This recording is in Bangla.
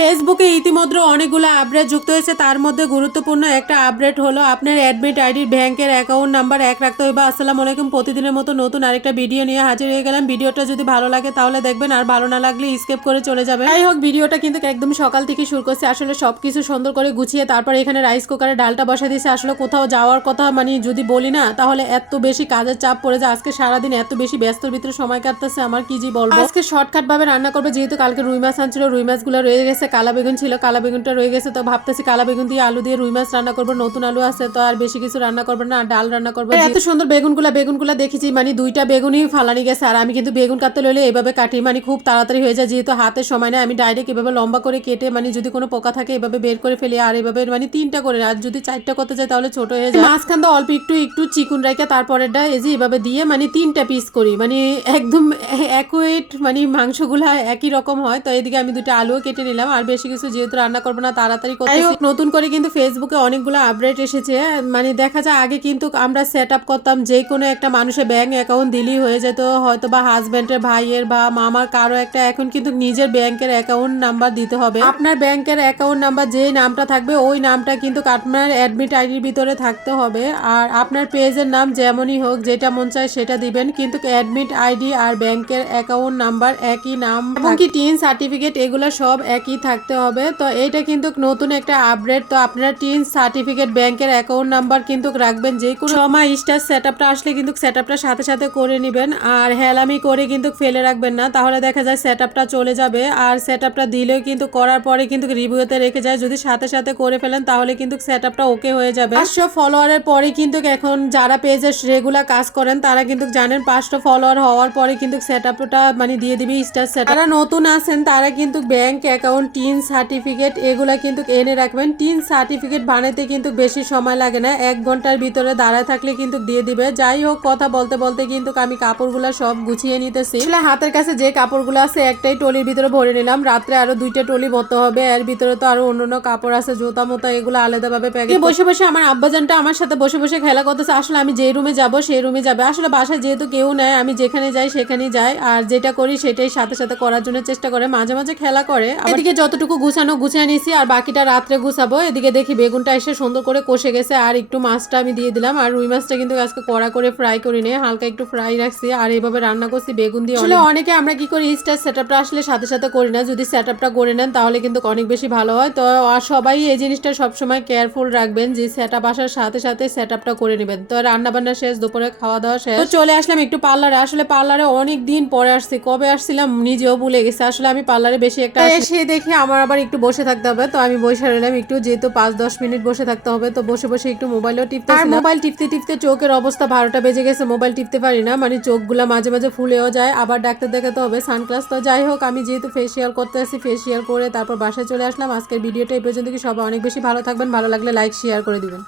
ফেসবুকে ইতিমধ্যে অনেকগুলো আপডেট যুক্ত হয়েছে। তার মধ্যে গুরুত্বপূর্ণ একটা আপডেট হলো, আপনার অ্যাডমিট আইডি, ব্যাংকের অ্যাকাউন্ট নাম্বার এক রাখতে হবে। আসসালামু আলাইকুম, প্রতিদিনের মতো নতুন আরেকটা ভিডিও নিয়ে হাজির হয়ে গেলাম। ভিডিওটা যদি ভালো লাগে তাহলে দেখবেন, আর ভালো না লাগলে স্কেপ করে চলে যাবে যাই হোক, ভিডিওটা কিন্তু একদম সকাল থেকে শুরু করছে। আসলে সব কিছু সুন্দর করে গুছিয়ে তারপর এখানে রাইস কুকারে ডালটা বসা দিয়েছে। আসলে কোথাও যাওয়ার কথা মানে যদি বলি না, তাহলে এত বেশি কাজের চাপ পড়ে যায়। আজকে সারাদিন এত বেশি ব্যস্তর ভিতরে সময় কাটতেছে, আমার কি জি বলব? আজকে শর্টকাট ভাবে রান্না করবে, যেহেতু কালকে রুই মাছ আনছিল, রুই মাছগুলো রয়ে গেছে। কালা বেগুন ছিল কালা বেগুনটা রয়ে গেছে তো ভাবতেছি কালা বেগুন দিয়ে আলু দিয়ে রুই মাছ রান্না করব। নতুন আলু আছে তো আর বেশি কিছু রান্না করব না আর ডাল রান্না করব। এত সুন্দর বেগুনগুলা বেগুনগুলা দেখেছি মানে দুইটা বেগুনই ফালানি গেছে আর আমি কিন্তু বেগুন কাটতে লইলে এভাবে কাটি মানে খুব তাড়াতাড়ি হয়ে যায় যেহেতু হাতের সময় না আমি ডাইরেক্ট এভাবে লম্বা করে কেটে মানে যদি কোনো পোকা থাকে এভাবে বের করে ফেলি আর এভাবে মানে তিনটা করে আর যদি চারটা করতে যায় তাহলে ছোট হয়ে যায়। মাঝখান তো অল্প একটু একটু চিকুন রেখে তারপরেরটা এই যে এভাবে দিয়ে মানে তিনটা পিস করি মানে একদম একুয়েট মানে মাংসগুলা একই রকম হয় তো এদিকে আমি দুটো আলুও কেটে নিলাম আর বেশি কিছু যেহেতু রান্না করব না তাড়াতাড়ি করতে নতুন করে কিন্তু ফেসবুকে অনেকগুলো আপডেট এসেছে মানে দেখা যায় আগে কিন্তু আমরা সেট আপ করতাম যে কোনো একটা মানুষের ব্যাংক অ্যাকাউন্ট দিলেই হয়ে যেত হয়তো বা হাজব্যান্ডের ভাইয়ের বা মামার কারও একটা এখন কিন্তু নিজের ব্যাংকের অ্যাকাউন্ট নাম্বার দিতে হবে। আপনার ব্যাংকের অ্যাকাউন্ট নাম্বার যেই নামটা থাকবে ওই নামটা কিন্তু আপনার অ্যাডমিট আইডির ভিতরে থাকতে হবে। আর আপনার পেজের নাম যেমনই হোক যেটা মন চায় সেটা দিবেন কিন্তু অ্যাডমিট আইডি আর ব্যাংকের অ্যাকাউন্ট নাম্বার একই নাম এমনকি টিন সার্টিফিকেট এগুলো সব একই থাকতে হবে। তো এইটা কিন্তু নতুন একটা আপডেট তো আপনারা টিন সার্টিফিকেট ব্যাংকের অ্যাকাউন্ট নাম্বার কিন্তু রাখবেন যে কোনো সময়। স্টার সেট আপটা আসলে কিন্তু সেট আপটা সাথে সাথে করে নেবেন। আর হেলামি করে কিন্তু ফেলে রাখবেন না। তাহলে দেখা যায় সেট আপটা চলে যাবে। আর সেট আপটা দিলেও কিন্তু করার পরে কিন্তু রিভিউতে রেখে যায়। যদি সাথে সাথে করে ফেলেন তাহলে কিন্তু সেট আপটা ওকে হয়ে যাবে। পাঁচশো ফলোয়ারের পরে কিন্তু এখন যারা পেজে রেগুলার কাজ করেন, তারা কিন্তু জানেন পাঁচশো ফলোয়ার হওয়ার পরে কিন্তু সেট আপটা মানে দিয়ে দিবি স্টার সেট যারা নতুন আছেন, তারা কিন্তু ব্যাংক অ্যাকাউন্ট টিন সার্টিফিকেট এগুলা কিন্তু এনে রাখবেন। টিন সার্টিফিকেট বানাতে কিন্তু বেশি সময় লাগে না। এক ঘণ্টার ভিতরে দাঁড়ায় থাকলে কিন্তু দিয়ে দিবে। যাই হোক কথা বলতে বলতে কিন্তু আমি কাপড়গুলো সব গুছিয়ে নিতেছি। আসলে হাতের কাছে যে কাপড়গুলো আছে একটাই টলির ভিতরে ভরে নিলাম। রাত্রে আরও দুইটা টলি ভরতে হবে। এর ভিতরে তো আরও অন্যান্য কাপড় আছে জুতা মোতা এগুলো আলাদাভাবে প্যাকেট বসে বসে আমার আব্বাজানটা আমার সাথে বসে বসে খেলা করতেছে। আসলে আমি যে রুমে যাব সেই রুমে যাবে। আসলে বাসায় যেহেতু কেউ নেয় আমি যেখানে যাই সেখানেই যাই। আর যেটা করি সেটাই সাথে সাথে করার জন্য চেষ্টা করে। মাঝে মাঝে খেলা করে। এদিকে যতটুকু গুছানো গুছিয়ে নিয়েছি আর বাকিটা রাত্রে গুছাবো। এদিকে দেখি বেগুনটা এসে সুন্দর করে কষে গেছে আর একটু মাছটা আমি দিয়ে দিলাম। আর রুই মাছটা কিন্তু আজকে কড়া করে ফ্রাই করে নিয়ে হালকা একটু ফ্রাই রাখছি আর এইভাবে রান্না করছি বেগুন দিয়ে আসলে অনেকে। আমরা কি করি স্টার সেটআপটা আসলে সাথে সাথে করি না যদি সেট সেটআপটা করে নেন তাহলে কিন্তু অনেক বেশি ভালো হয়। তো আর সবাই এই জিনিসটা সবসময় কেয়ারফুল রাখবেন যে সেটআপ আসার সাথে সাথে সেটআপটা করে নেবেন। তো রান্না বান্না শেষ দুপুরে খাওয়া দাওয়া শেষ। তো চলে আসলাম একটু পার্লারে আসলে পার্লারে অনেক দিন পরে আসছি কবে আসছিলাম নিজেও ভুলে গেছি। আসলে আমি পার্লারে বেশি একটা এসে দেখি আমার আবার একটু বসে থাকতে হবে। তো আমি বসে রইলাম একটু যেহেতু পাঁচ দশ মিনিট বসে থাকতে হবে তো বসে বসে একটু মোবাইলও টিপতে আর মোবাইল টিপতে টিপতে চোখের অবস্থা বারোটা বেজে গেছে মোবাইল টিপতে পারি না মানে চোখগুলো মাঝে মাঝে ফুলেও যায়। আবার ডাক্তার দেখাতে হবে সানগ্লাস তো যাই হোক আমি যেহেতু ফেসিয়াল করতে আসি ফেসিয়াল করে তারপর বাসায় চলে আসলাম। আজকের ভিডিওটা এই পর্যন্ত কি সবাই অনেক বেশি ভালো থাকবেন ভালো লাগলে লাইক শেয়ার করে দিবেন।